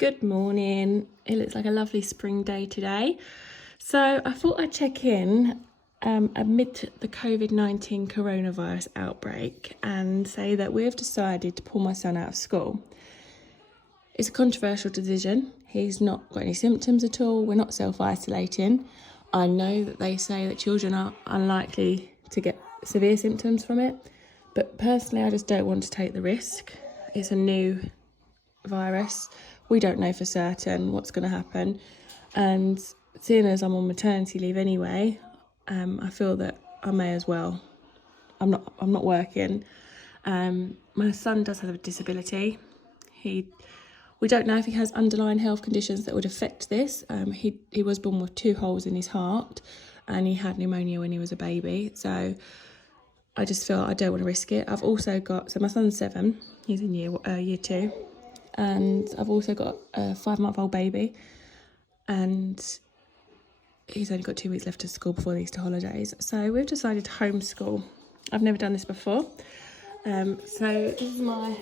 Good morning. It looks like a lovely spring day today. So I thought I'd check in amid the COVID-19 coronavirus outbreak and say that we've decided to pull my son out of school. It's a controversial decision. He's not got any symptoms at all. We're not self-isolating. I know that they say that children are unlikely to get severe symptoms from it, but personally I just don't want to take the risk. It's a new virus. We don't know for certain what's going to happen, and seeing as I'm on maternity leave anyway, I feel that I may as well. I'm not working. My son does have a disability. We don't know if he has underlying health conditions that would affect this. He was born with 2 holes in his heart, and he had pneumonia when he was a baby. So I just feel I don't want to risk it. I've also got, so my son's 7. He's in year 2. And I've also got a 5-month-old baby, and he's only got 2 weeks left of school before the Easter holidays. So we've decided to homeschool. I've never done this before. So this is my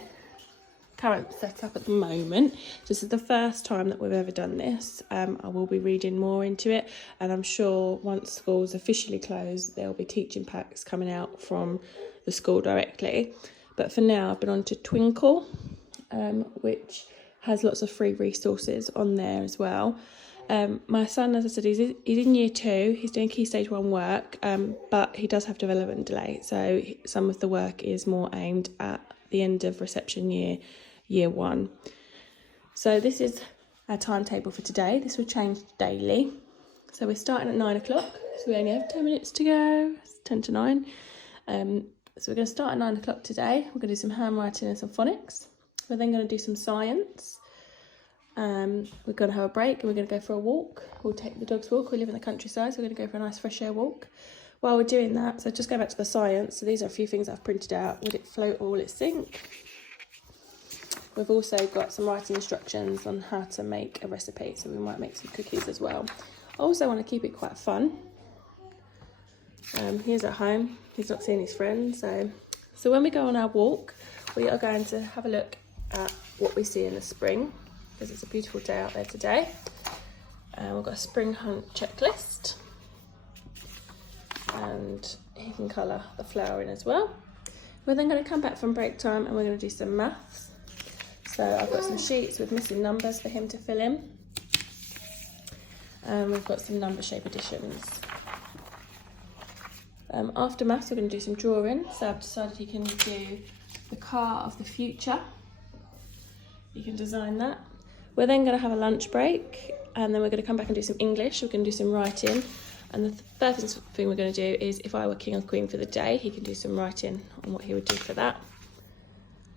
current setup at the moment. This is the first time that we've ever done this. I will be reading more into it, and I'm sure once school's officially closed, there'll be teaching packs coming out from the school directly. But for now, I've been on to Twinkle, which has lots of free resources on there as well. My son, as I said, he's in year 2. He's doing Key Stage 1 work, but he does have development delay. So some of the work is more aimed at the end of reception year 1. So this is our timetable for today. This will change daily. So we're starting at 9 o'clock. So we only have 10 minutes to go. It's 10 to 9. So we're going to start at 9 o'clock today. We're going to do some handwriting and some phonics. We're then going to do some science. We're going to have a break and we're going to go for a walk. We'll take the dog's walk. We live in the countryside, so we're going to go for a nice fresh air walk. While we're doing that, so just go back to the science. So these are a few things I've printed out. Would it float or will it sink? We've also got some writing instructions on how to make a recipe. So we might make some cookies as well. I also want to keep it quite fun. He's at home. He's not seeing his friends. So when we go on our walk, we are going to have a look at what we see in the spring, because it's a beautiful day out there today. We've got a spring hunt checklist, and he can colour the flower in as well. We're then going to come back from break time and we're going to do some maths. So I've got some sheets with missing numbers for him to fill in, and we've got some number shape additions. After maths, we're going to do some drawing. So I've decided he can do the car of the future. You can design that. We're then going to have a lunch break, and then we're going to come back and do some English. We're going to do some writing, and the third thing we're going to do is if I were king or queen for the day, he can do some writing on what he would do for that.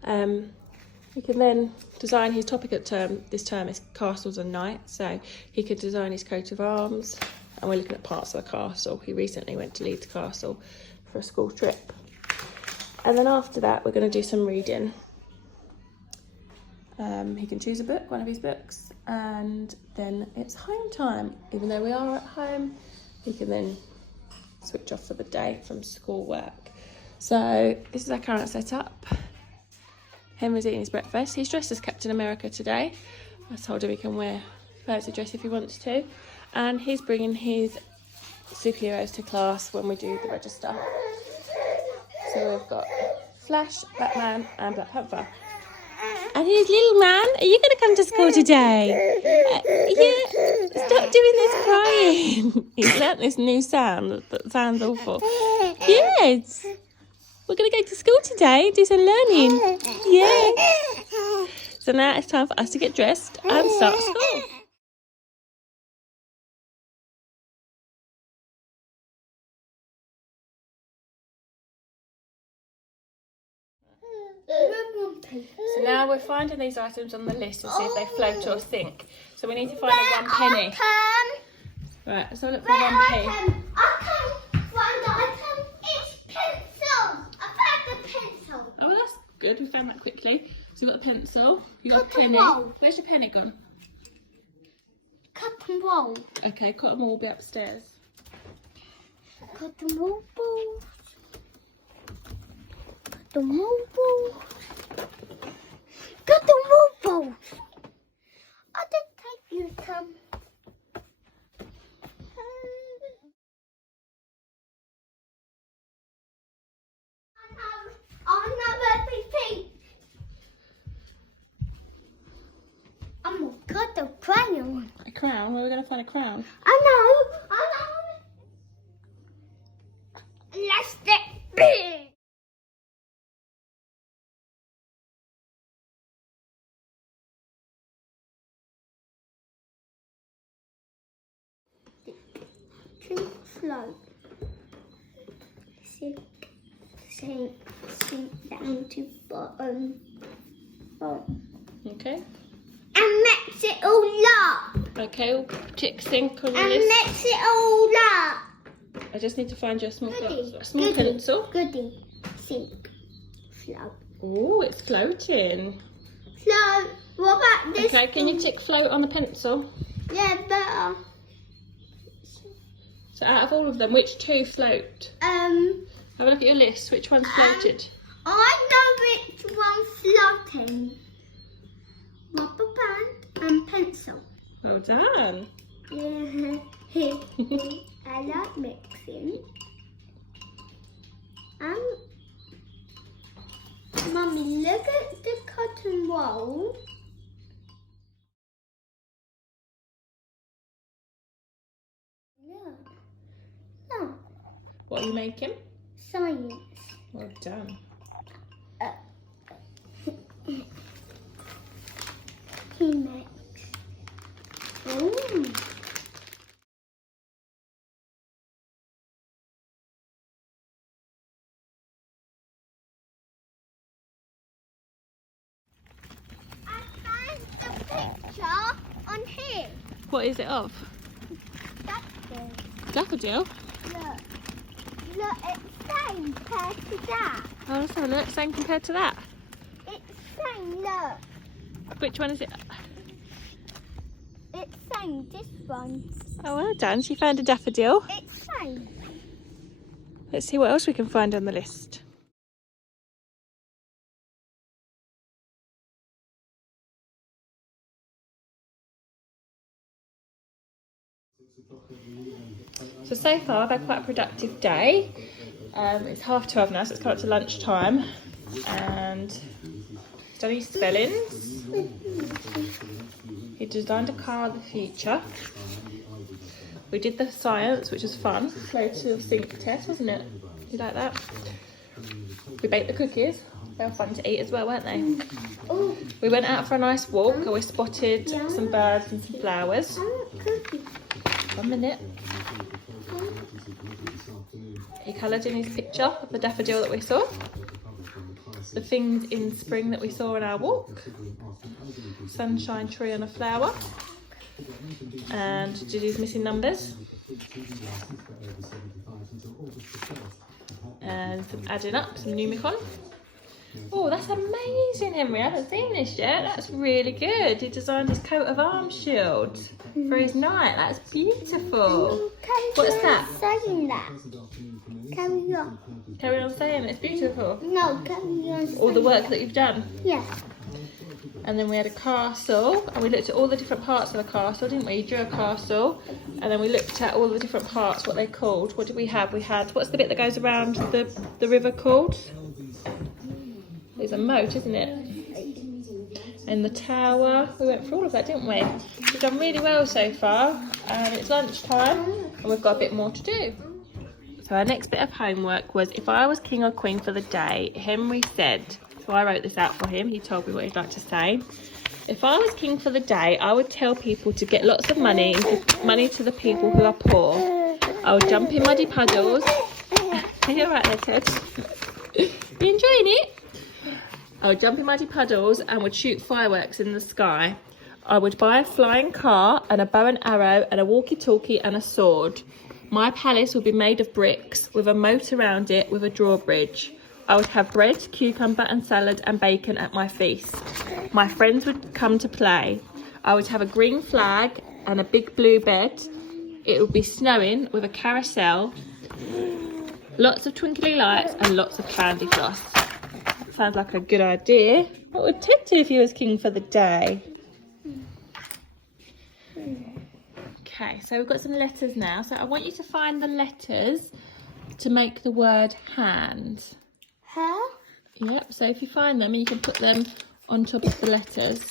We can then design his topic at this term is castles and knights, so he could design his coat of arms, and we're looking at parts of the castle. He recently went to Leeds Castle for a school trip. And then after that, we're going to do some reading. He can choose a book, one of his books, and then it's home time. Even though we are at home, he can then switch off for the day from school work. So this is our current setup. Henry's eating his breakfast. He's dressed as Captain America today. I told him he can wear fancy dress if he wants to. And he's bringing his superheroes to class when we do the register. So we've got Flash, Batman and Black Panther. And here's little man. Are you going to come to school today? Yeah. Stop doing this crying. He's learnt this new sound that sounds awful. Yes. We're going to go to school today, do some learning. Yeah. So now it's time for us to get dressed and start school. So now we're finding these items on the list and see if they float or sink. So we need to find a 1 penny. Right, so look for 1 penny. I can find the item. It's pencil. I found the pencil. Oh, that's good. We found that quickly. So you've got the pencil. You got a Cotton penny. wool. Where's your penny gone? Cotton wool. Okay, cotton wool will be upstairs. Cotton wool balls. Cotton wool balls. Cotton wool balls. got the crayon. A crown? Where are we going to find a crown? I know. Let's get big. Float. Sink down to bottom. Okay. And mix it all up. Okay, we'll tick sink on the And list. mix it all up. I just need to find you a small, Goody. pencil. Goody. Sink. Float. Oh, it's floating. Float. What about this? Okay, can you tick float on the pencil? Yeah, better. So out of all of them, which two float? Have a look at your list. Which one's floated? I know which one's floating. Rubber band and pencil. Well done. Yeah. I like mixing. Mummy, look at the cotton wool. Look. Look. What are you making? Science. Well done. He makes. Ooh. I found the picture on here. What is it of? That's it. Daffodil? Look. Look, it's same compared to that. Oh, let's have a look. Same compared to that. It's same, look. Which one is it? It's same, this one. Oh, well done. She found a daffodil. It's same. Let's see what else we can find on the list. So far I've had quite a productive day. It's 12:30 now, so it's come up to lunchtime. And studied spellings. He designed a car of the future. We did the science, which was fun. Floated sink test, wasn't it? You like that? We baked the cookies. They were fun to eat as well, weren't they? Oh, We went out for a nice walk and we spotted some birds and some flowers. I want cookies. 1 minute. He coloured in his picture of the daffodil that we saw. The things in spring that we saw on our walk. Sunshine tree and a flower. And did his missing numbers. And some adding up, some Numicon. Oh, that's amazing, Henry. I haven't seen this yet. That's really good. He designed his coat of arms shield for his knight. That's beautiful. What's that? Saying that. Carry on. Carry on saying it. It's beautiful. No, carry on. All the work that you've done. Yeah. And then we had a castle, and we looked at all the different parts of the castle, didn't we? You drew a castle, and then we looked at all the different parts, what they're called. What did we have? We had, what's the bit that goes around the river called? It's a moat, isn't it? And the tower. We went through all of that, didn't we? We've done really well so far, and it's lunchtime, and we've got a bit more to do. So our next bit of homework was, if I was king or queen for the day, Henry said, so I wrote this out for him, he told me what he'd like to say. If I was king for the day, I would tell people to get lots of money and give money to the people who are poor. I would jump in muddy puddles. Are you alright there, Ted? You enjoying it? I would jump in muddy puddles and would shoot fireworks in the sky. I would buy a flying car and a bow and arrow and a walkie-talkie and a sword. My palace would be made of bricks with a moat around it with a drawbridge. I would have bread, cucumber and salad and bacon at my feast. My friends would come to play. I would have a green flag and a big blue bed. It would be snowing with a carousel, lots of twinkly lights and lots of candy floss. That sounds like a good idea. What would Ted do if he was king for the day? Okay, so we've got some letters now. So I want you to find the letters to make the word hand. Huh? Yep, so if you find them, you can put them on top of the letters.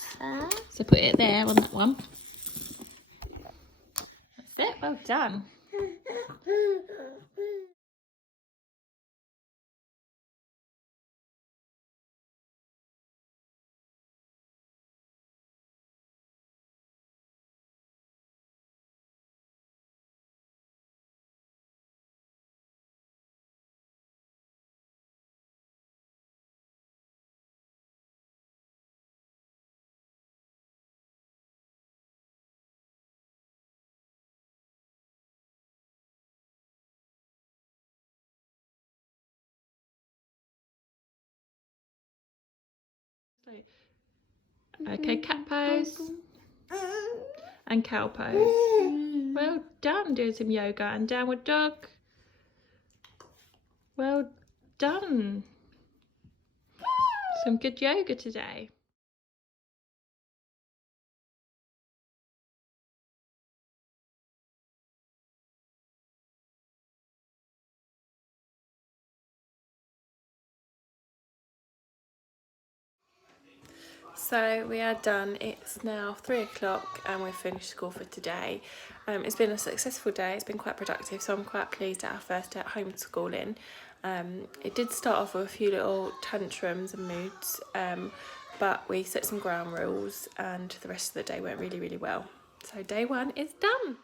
So put it there on that one. That's it, well done. Okay, cat pose and cow pose. Well done, doing some yoga and downward dog. Well done. Some good yoga today. So we are done. It's now 3 o'clock and we've finished school for today. It's been a successful day. It's been quite productive, so I'm quite pleased at our first day at homeschooling. It did start off with a few little tantrums and moods, but we set some ground rules and the rest of the day went really, really well. So day 1 is done.